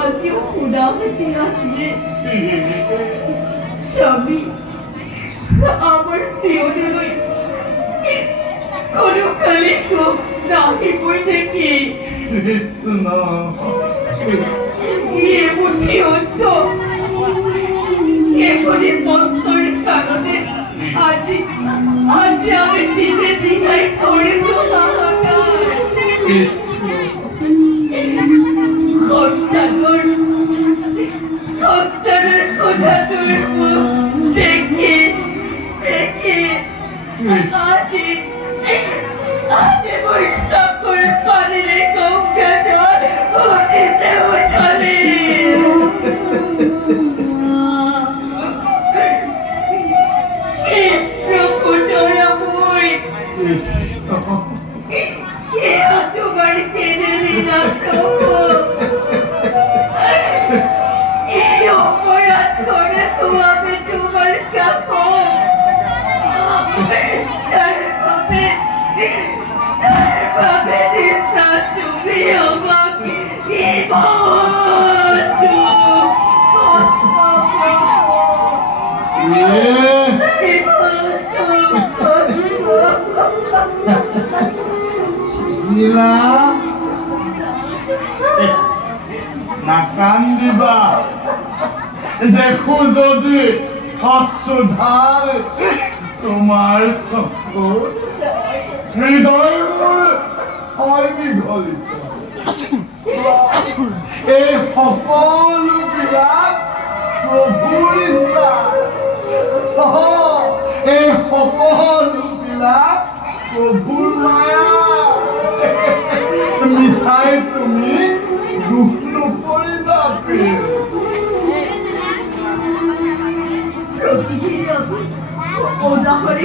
আজিও খুদা হতে আসলে স্বামী আমার শিওরে হই কোনো কালে তো নাহি বই দেখি শোনা এ বুঝি অন্ত এখনই বস্তর কারণে আজি আজি আমি দিনে দিনাই করে তো হাহাকার খরচাটোর খোঁজাটোর দেখে দেখে আজি আজি মোর সকল পানিরে গঙ্গা জল উঠিতে উঠালে হে প্রভু দয়াময় হে তোমার কেঁদে দিলাম প্রভু এই অপরাধ করে তো আমি তোমার কাপড় তার ভাবে নিন্দা তুমি আমাকে শিলা না কান্দিবা দেখো যদি হস্যধার তোমার সকল হৃদয় হয় বিগলিত এই সকলো বিলাক প্ৰভুৰ ইচ্ছা এই সকলো বিলাক প্ৰভুৰ মায়া মিছাই তুমি দুখ নকৰিবা প্ৰিয় প্রতিদিন ওরা করে